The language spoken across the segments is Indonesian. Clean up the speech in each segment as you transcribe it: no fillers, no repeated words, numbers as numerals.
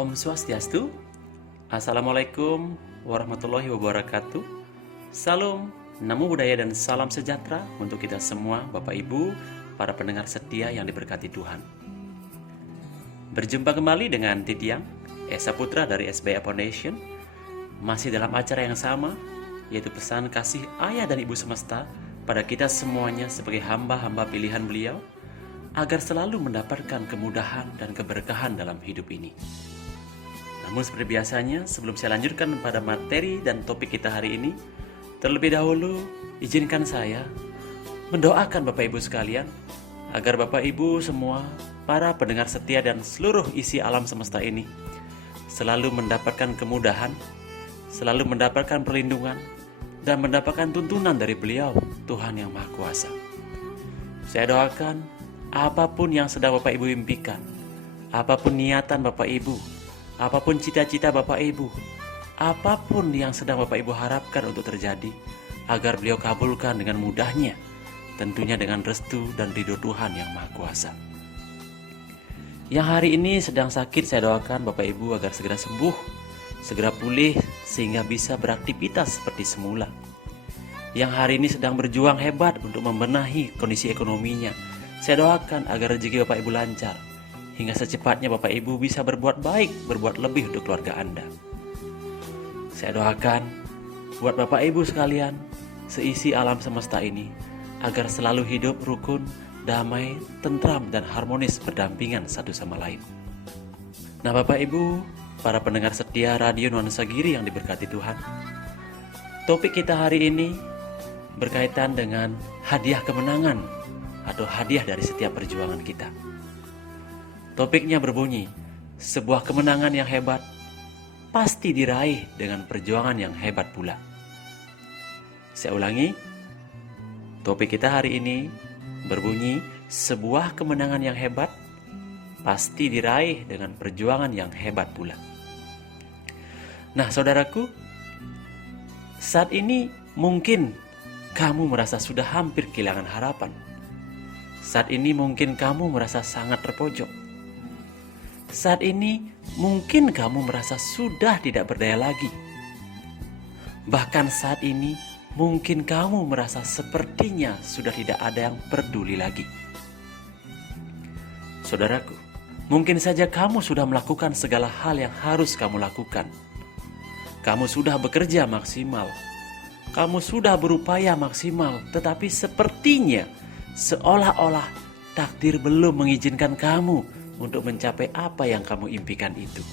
Om Swastiastu. Assalamualaikum warahmatullahi wabarakatuh. Salam, namo buddhaya dan salam sejahtera untuk kita semua, Bapak Ibu, para pendengar setia yang diberkati Tuhan. Berjumpa kembali dengan Titiang, Esa Putra dari SBA Foundation. Masih dalam acara yang sama, yaitu pesan kasih Ayah dan Ibu Semesta pada kita semuanya sebagai hamba-hamba pilihan beliau, agar selalu mendapatkan kemudahan dan keberkahan dalam hidup ini. Namun seperti biasanya, sebelum saya lanjutkan pada materi dan topik kita hari ini, terlebih dahulu izinkan saya mendoakan Bapak Ibu sekalian, agar Bapak Ibu semua, para pendengar setia dan seluruh isi alam semesta ini, selalu mendapatkan kemudahan, selalu mendapatkan perlindungan, dan mendapatkan tuntunan dari beliau, Tuhan Yang Maha Kuasa. Saya doakan apapun yang sedang Bapak Ibu impikan, apapun niatan Bapak Ibu, apapun cita-cita Bapak Ibu, apapun yang sedang Bapak Ibu harapkan untuk terjadi, agar beliau kabulkan dengan mudahnya, tentunya dengan restu dan ridho Tuhan Yang Maha Kuasa. Yang hari ini sedang sakit, saya doakan Bapak Ibu agar segera sembuh, segera pulih, sehingga bisa beraktivitas seperti semula. Yang hari ini sedang berjuang hebat untuk membenahi kondisi ekonominya, saya doakan agar rezeki Bapak Ibu lancar, hingga secepatnya Bapak Ibu bisa berbuat baik, berbuat lebih untuk keluarga Anda. Saya doakan buat Bapak Ibu sekalian, seisi alam semesta ini, agar selalu hidup rukun, damai, tentram, dan harmonis berdampingan satu sama lain. Nah Bapak Ibu, para pendengar setia Radio Nuansa Giri yang diberkati Tuhan, topik kita hari ini berkaitan dengan hadiah kemenangan atau hadiah dari setiap perjuangan kita. Topiknya berbunyi, sebuah kemenangan yang hebat pasti diraih dengan perjuangan yang hebat pula. Saya ulangi, topik kita hari ini berbunyi, sebuah kemenangan yang hebat pasti diraih dengan perjuangan yang hebat pula. Nah saudaraku, saat ini mungkin kamu merasa sudah hampir kehilangan harapan. Saat ini mungkin kamu merasa sangat terpojok. Saat ini mungkin kamu merasa sudah tidak berdaya lagi. Bahkan saat ini mungkin kamu merasa sepertinya sudah tidak ada yang peduli lagi. Saudaraku, mungkin saja kamu sudah melakukan segala hal yang harus kamu lakukan. Kamu sudah bekerja maksimal. Kamu sudah berupaya maksimal, tetapi sepertinya seolah-olah takdir belum mengizinkan kamu untuk mencapai apa yang kamu impikan itu.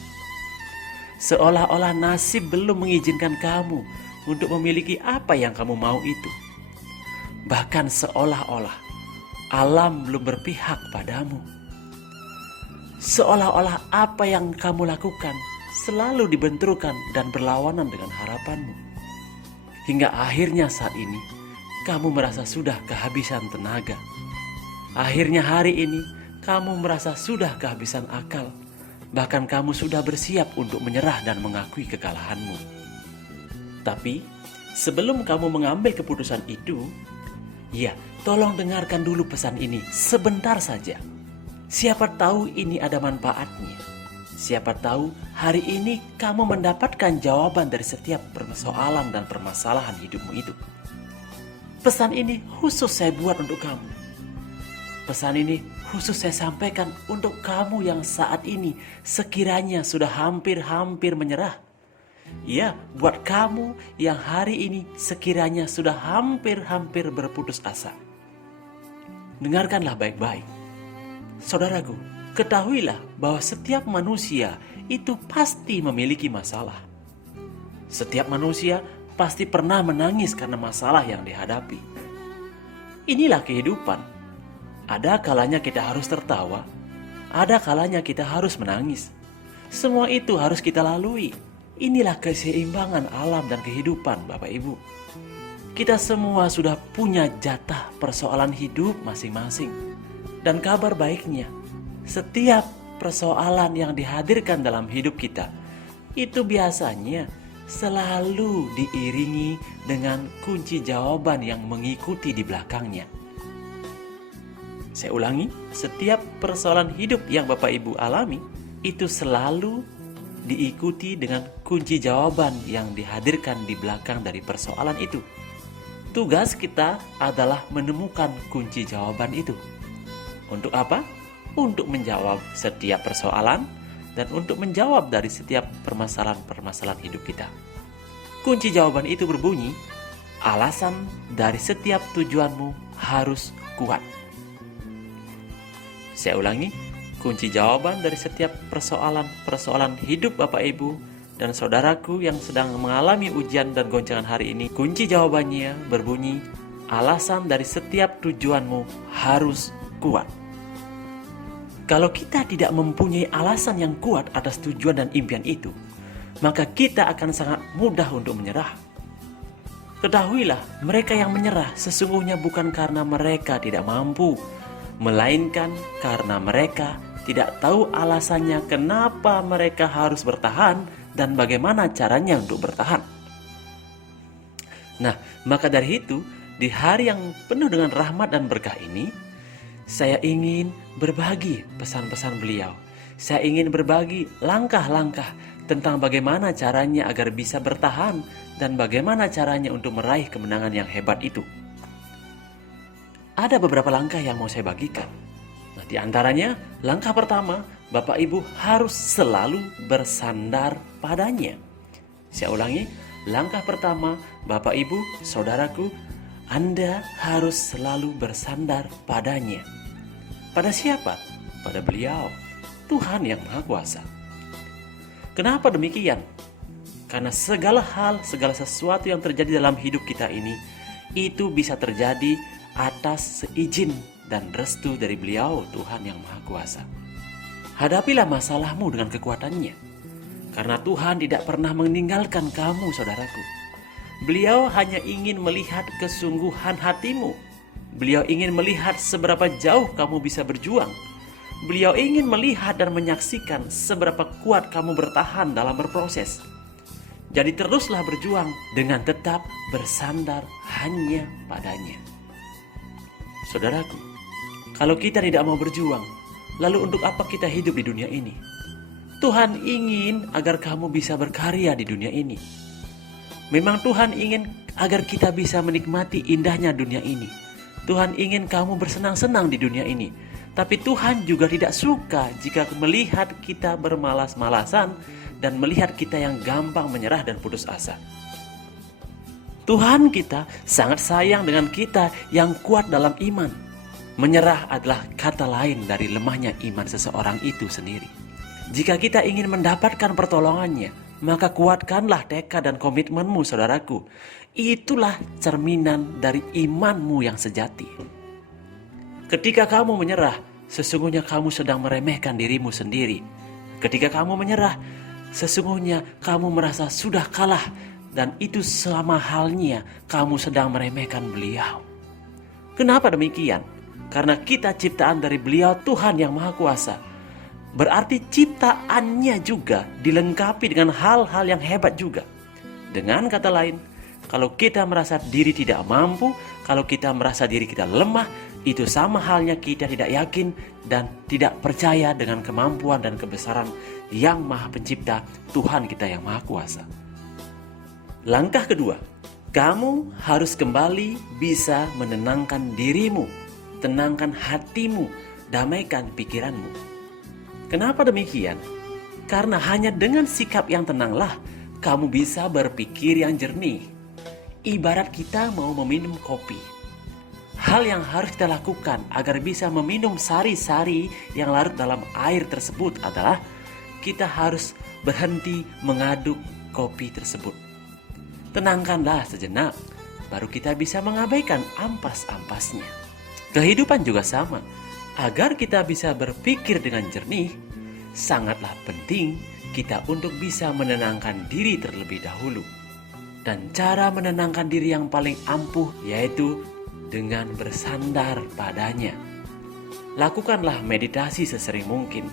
Seolah-olah nasib belum mengizinkan kamu untuk memiliki apa yang kamu mau itu. Bahkan seolah-olah alam belum berpihak padamu. Seolah-olah apa yang kamu lakukan selalu dibenturkan dan berlawanan dengan harapanmu. Hingga akhirnya saat ini kamu merasa sudah kehabisan tenaga. Akhirnya hari ini kamu merasa sudah kehabisan akal. Bahkan kamu sudah bersiap untuk menyerah dan mengakui kekalahanmu. Tapi sebelum kamu mengambil keputusan itu, ya tolong dengarkan dulu pesan ini sebentar saja. Siapa tahu ini ada manfaatnya. Siapa tahu hari ini kamu mendapatkan jawaban dari setiap persoalan dan permasalahan hidupmu itu. Pesan ini khusus saya buat untuk kamu. Pesan ini khusus saya sampaikan untuk kamu yang saat ini sekiranya sudah hampir-hampir menyerah. Ya, buat kamu yang hari ini sekiranya sudah hampir-hampir berputus asa. Dengarkanlah baik-baik. Saudaraku, ketahuilah bahwa setiap manusia itu pasti memiliki masalah. Setiap manusia pasti pernah menangis karena masalah yang dihadapi. Inilah kehidupan. Ada kalanya kita harus tertawa, ada kalanya kita harus menangis. Semua itu harus kita lalui. Inilah keseimbangan alam dan kehidupan, Bapak Ibu. Kita semua sudah punya jatah persoalan hidup masing-masing. Dan kabar baiknya, setiap persoalan yang dihadirkan dalam hidup kita, itu biasanya selalu diiringi dengan kunci jawaban yang mengikuti di belakangnya. Saya ulangi, setiap persoalan hidup yang Bapak Ibu alami itu selalu diikuti dengan kunci jawaban yang dihadirkan di belakang dari persoalan itu. Tugas kita adalah menemukan kunci jawaban itu. Untuk apa? Untuk menjawab setiap persoalan dan untuk menjawab dari setiap permasalahan-permasalahan hidup kita. Kunci jawaban itu berbunyi, alasan dari setiap tujuanmu harus kuat. Saya ulangi, kunci jawaban dari setiap persoalan hidup Bapak Ibu dan saudaraku yang sedang mengalami ujian dan goncangan hari ini, kunci jawabannya berbunyi, alasan dari setiap tujuanmu harus kuat. Kalau kita tidak mempunyai alasan yang kuat atas tujuan dan impian itu, maka kita akan sangat mudah untuk menyerah. Ketahuilah, mereka yang menyerah sesungguhnya bukan karena mereka tidak mampu, melainkan karena mereka tidak tahu alasannya kenapa mereka harus bertahan dan bagaimana caranya untuk bertahan. Nah, maka dari itu, di hari yang penuh dengan rahmat dan berkah ini, saya ingin berbagi pesan-pesan beliau. Saya ingin berbagi langkah-langkah tentang bagaimana caranya agar bisa bertahan dan bagaimana caranya untuk meraih kemenangan yang hebat itu. Ada beberapa langkah yang mau saya bagikan. Nah, di antaranya, langkah pertama, Bapak Ibu harus selalu bersandar padanya. Saya ulangi, langkah pertama, Bapak Ibu, saudaraku, Anda harus selalu bersandar padanya. Pada siapa? Pada Beliau, Tuhan yang Maha Kuasa. Kenapa demikian? Karena segala hal, segala sesuatu yang terjadi dalam hidup kita ini, itu bisa terjadi atas seizin dan restu dari Beliau, Tuhan yang Maha Kuasa. Hadapilah masalahmu dengan kekuatannya, karena Tuhan tidak pernah meninggalkan kamu, saudaraku. Beliau hanya ingin melihat kesungguhan hatimu. Beliau ingin melihat seberapa jauh kamu bisa berjuang. Beliau ingin melihat dan menyaksikan seberapa kuat kamu bertahan dalam berproses. Jadi teruslah berjuang dengan tetap bersandar hanya padanya. Saudaraku, kalau kita tidak mau berjuang, lalu untuk apa kita hidup di dunia ini? Tuhan ingin agar kamu bisa berkarya di dunia ini. Memang Tuhan ingin agar kita bisa menikmati indahnya dunia ini. Tuhan ingin kamu bersenang-senang di dunia ini. Tapi Tuhan juga tidak suka jika melihat kita bermalas-malasan dan melihat kita yang gampang menyerah dan putus asa. Tuhan kita sangat sayang dengan kita yang kuat dalam iman. Menyerah adalah kata lain dari lemahnya iman seseorang itu sendiri. Jika kita ingin mendapatkan pertolongannya, maka kuatkanlah tekad dan komitmenmu, saudaraku. Itulah cerminan dari imanmu yang sejati. Ketika kamu menyerah, sesungguhnya kamu sedang meremehkan dirimu sendiri. Ketika kamu menyerah, sesungguhnya kamu merasa sudah kalah, dan itu sama halnya kamu sedang meremehkan Beliau. Kenapa demikian? Karena kita ciptaan dari Beliau, Tuhan yang Maha Kuasa. Berarti ciptaannya juga dilengkapi dengan hal-hal yang hebat juga. Dengan kata lain, kalau kita merasa diri tidak mampu, kalau kita merasa diri kita lemah, itu sama halnya kita tidak yakin dan tidak percaya dengan kemampuan dan kebesaran yang Maha Pencipta, Tuhan kita yang Maha Kuasa. Langkah kedua, kamu harus kembali bisa menenangkan dirimu, tenangkan hatimu, damaikan pikiranmu. Kenapa demikian? Karena hanya dengan sikap yang tenanglah kamu bisa berpikir yang jernih. Ibarat kita mau meminum kopi. Hal yang harus kita lakukan agar bisa meminum sari-sari yang larut dalam air tersebut adalah kita harus berhenti mengaduk kopi tersebut. Tenangkanlah sejenak, baru kita bisa mengabaikan ampas-ampasnya. Kehidupan juga sama. Agar kita bisa berpikir dengan jernih, sangatlah penting kita untuk bisa menenangkan diri terlebih dahulu. Dan cara menenangkan diri yang paling ampuh yaitu dengan bersandar padanya. Lakukanlah meditasi sesering mungkin.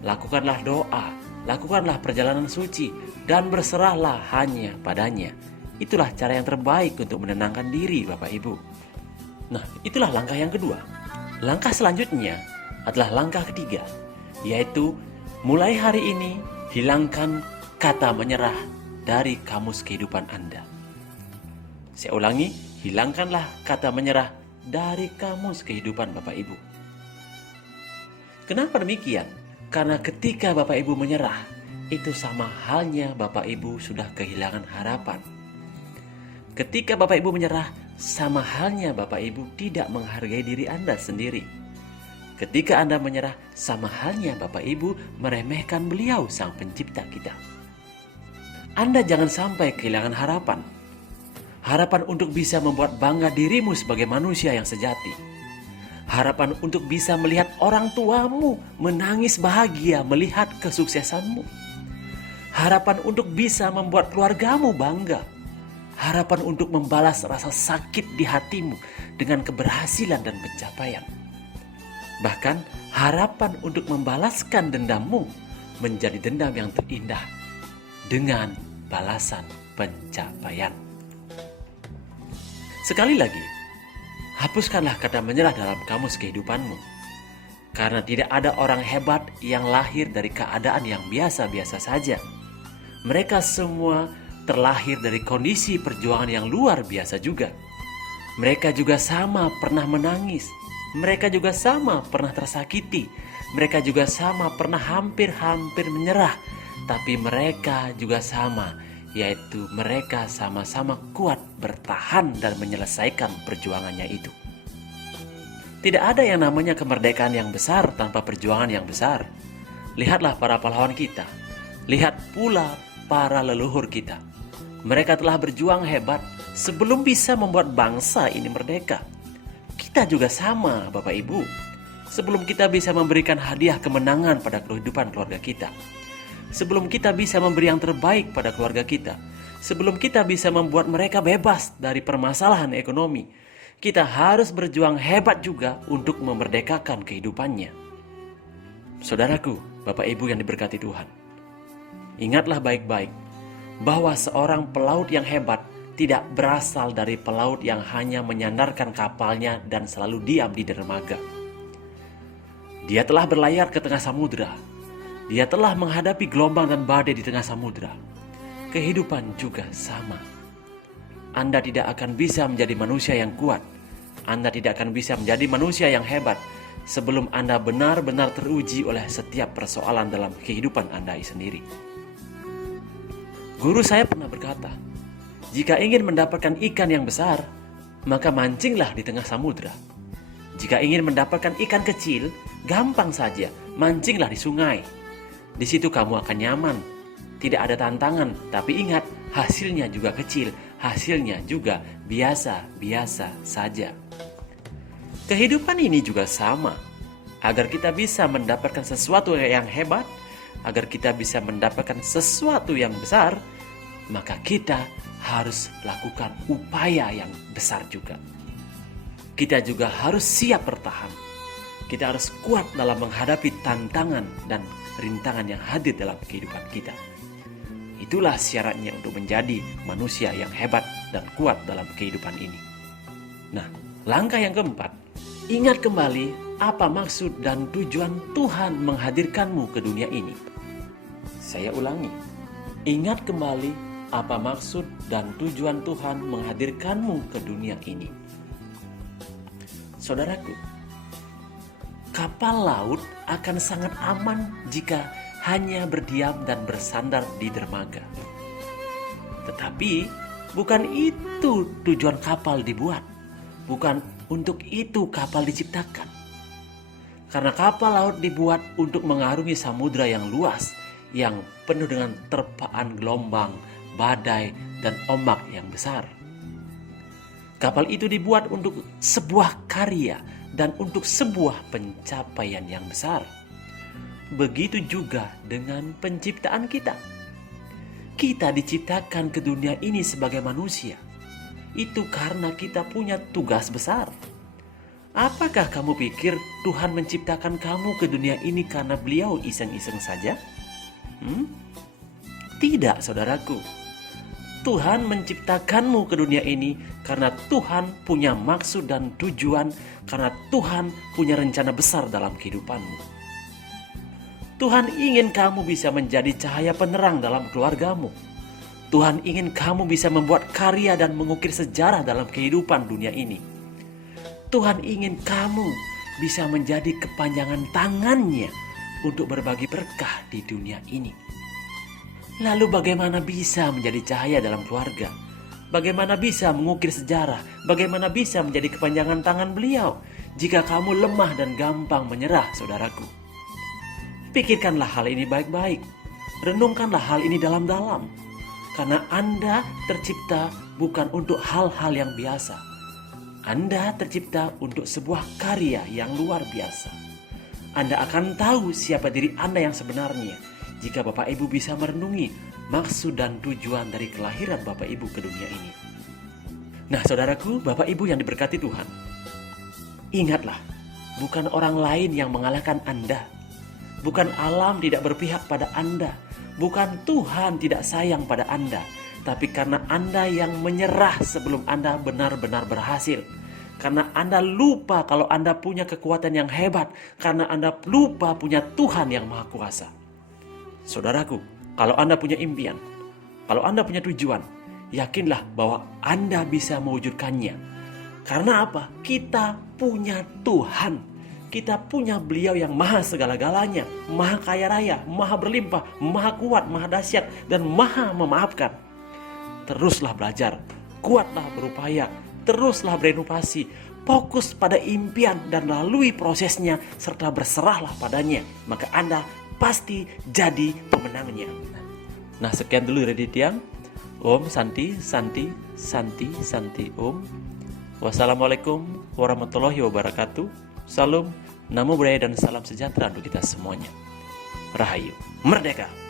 Lakukanlah doa, lakukanlah perjalanan suci, dan berserahlah hanya padanya. Itulah cara yang terbaik untuk menenangkan diri, Bapak Ibu. Nah, itulah langkah yang kedua. Langkah selanjutnya adalah langkah ketiga, yaitu mulai hari ini hilangkan kata menyerah dari kamus kehidupan Anda. Saya ulangi, hilangkanlah kata menyerah dari kamus kehidupan Bapak Ibu. Kenapa demikian? Karena ketika Bapak Ibu menyerah, itu sama halnya Bapak Ibu sudah kehilangan harapan. Ketika Bapak Ibu menyerah, sama halnya Bapak Ibu tidak menghargai diri Anda sendiri. Ketika Anda menyerah, sama halnya Bapak Ibu meremehkan Beliau Sang Pencipta kita. Anda jangan sampai kehilangan harapan. Harapan untuk bisa membuat bangga dirimu sebagai manusia yang sejati. Harapan untuk bisa melihat orang tuamu menangis bahagia melihat kesuksesanmu. Harapan untuk bisa membuat keluargamu bangga. Harapan untuk membalas rasa sakit di hatimu dengan keberhasilan dan pencapaian. Bahkan harapan untuk membalaskan dendammu menjadi dendam yang terindah dengan balasan pencapaian. Sekali lagi, hapuskanlah kata menyerah dalam kamus kehidupanmu. Karena tidak ada orang hebat yang lahir dari keadaan yang biasa-biasa saja. Mereka semua terlahir dari kondisi perjuangan yang luar biasa juga. Mereka juga sama pernah menangis. Mereka juga sama pernah tersakiti. Mereka juga sama pernah hampir-hampir menyerah. Tapi mereka juga sama, yaitu mereka sama-sama kuat bertahan dan menyelesaikan perjuangannya itu. Tidak ada yang namanya kemerdekaan yang besar tanpa perjuangan yang besar. Lihatlah para pahlawan kita. Lihat pula para leluhur kita. Mereka telah berjuang hebat sebelum bisa membuat bangsa ini merdeka. Kita juga sama, Bapak Ibu. Sebelum kita bisa memberikan hadiah kemenangan pada kehidupan keluarga kita. Sebelum kita bisa memberi yang terbaik pada keluarga kita. Sebelum kita bisa membuat mereka bebas dari permasalahan ekonomi. Kita harus berjuang hebat juga untuk memerdekakan kehidupannya. Saudaraku, Bapak Ibu yang diberkati Tuhan. Ingatlah baik-baik bahwa seorang pelaut yang hebat tidak berasal dari pelaut yang hanya menyandarkan kapalnya dan selalu diam di dermaga. Dia telah berlayar ke tengah samudera. Dia telah menghadapi gelombang dan badai di tengah samudera. Kehidupan juga sama. Anda tidak akan bisa menjadi manusia yang kuat. Anda tidak akan bisa menjadi manusia yang hebat sebelum Anda benar-benar teruji oleh setiap persoalan dalam kehidupan Anda sendiri. Guru saya pernah berkata, jika ingin mendapatkan ikan yang besar, maka mancinglah di tengah samudera. Jika ingin mendapatkan ikan kecil, gampang saja, mancinglah di sungai. Di situ kamu akan nyaman. Tidak ada tantangan, tapi ingat, hasilnya juga kecil, hasilnya juga biasa-biasa saja. Kehidupan ini juga sama. Agar kita bisa mendapatkan sesuatu yang hebat, agar kita bisa mendapatkan sesuatu yang besar, maka kita harus lakukan upaya yang besar juga. Kita juga harus siap bertahan. Kita harus kuat dalam menghadapi tantangan dan rintangan yang hadir dalam kehidupan kita. Itulah syaratnya untuk menjadi manusia yang hebat dan kuat dalam kehidupan ini. Nah, langkah yang keempat, ingat kembali apa maksud dan tujuan Tuhan menghadirkanmu ke dunia ini. Saya ulangi, ingat kembali apa maksud dan tujuan Tuhan menghadirkanmu ke dunia ini. Saudaraku, kapal laut akan sangat aman jika hanya berdiam dan bersandar di dermaga. Tetapi bukan itu tujuan kapal dibuat. Bukan untuk itu kapal diciptakan. Karena kapal laut dibuat untuk mengarungi samudera yang luas, yang penuh dengan terpaan gelombang, badai, dan ombak yang besar. Kapal itu dibuat untuk sebuah karya dan untuk sebuah pencapaian yang besar. Begitu juga dengan penciptaan kita. Kita diciptakan ke dunia ini sebagai manusia. Itu karena kita punya tugas besar. Apakah kamu pikir Tuhan menciptakan kamu ke dunia ini karena Beliau iseng-iseng saja? Tidak, saudaraku. Tuhan menciptakanmu ke dunia ini karena Tuhan punya maksud dan tujuan, karena Tuhan punya rencana besar dalam kehidupanmu. Tuhan ingin kamu bisa menjadi cahaya penerang dalam keluargamu. Tuhan ingin kamu bisa membuat karya dan mengukir sejarah dalam kehidupan dunia ini. Tuhan ingin kamu bisa menjadi kepanjangan tangannya untuk berbagi berkah di dunia ini. Lalu bagaimana bisa menjadi cahaya dalam keluarga? Bagaimana bisa mengukir sejarah? Bagaimana bisa menjadi kepanjangan tangan beliau jika kamu lemah dan gampang menyerah, saudaraku? Pikirkanlah hal ini baik-baik. Renungkanlah hal ini dalam-dalam. Karena Anda tercipta bukan untuk hal-hal yang biasa. Anda tercipta untuk sebuah karya yang luar biasa. Anda akan tahu siapa diri Anda yang sebenarnya jika Bapak Ibu bisa merenungi maksud dan tujuan dari kelahiran Bapak Ibu ke dunia ini. Nah, saudaraku, Bapak Ibu yang diberkati Tuhan, ingatlah, bukan orang lain yang mengalahkan Anda. Bukan alam tidak berpihak pada Anda. Bukan Tuhan tidak sayang pada Anda. Tapi karena Anda yang menyerah sebelum Anda benar-benar berhasil. Karena Anda lupa kalau Anda punya kekuatan yang hebat. Karena Anda lupa punya Tuhan yang Maha Kuasa. Saudaraku, kalau Anda punya impian, kalau Anda punya tujuan, yakinlah bahwa Anda bisa mewujudkannya. Karena apa? Kita punya Tuhan. Kita punya beliau yang maha segala-galanya, maha kaya raya, maha berlimpah, maha kuat, maha dahsyat, dan maha memaafkan. Teruslah belajar, kuatlah berupaya, teruslah berinovasi, fokus pada impian dan lalui prosesnya, serta berserahlah padanya. Maka Anda pasti jadi pemenangnya. Nah, sekian dulu dari Tiang. Om Santi, Santi, Santi, Santi Om. Wassalamualaikum warahmatullahi wabarakatuh. Salam, namo buddhaya dan salam sejahtera untuk kita semuanya. Rahayu, merdeka!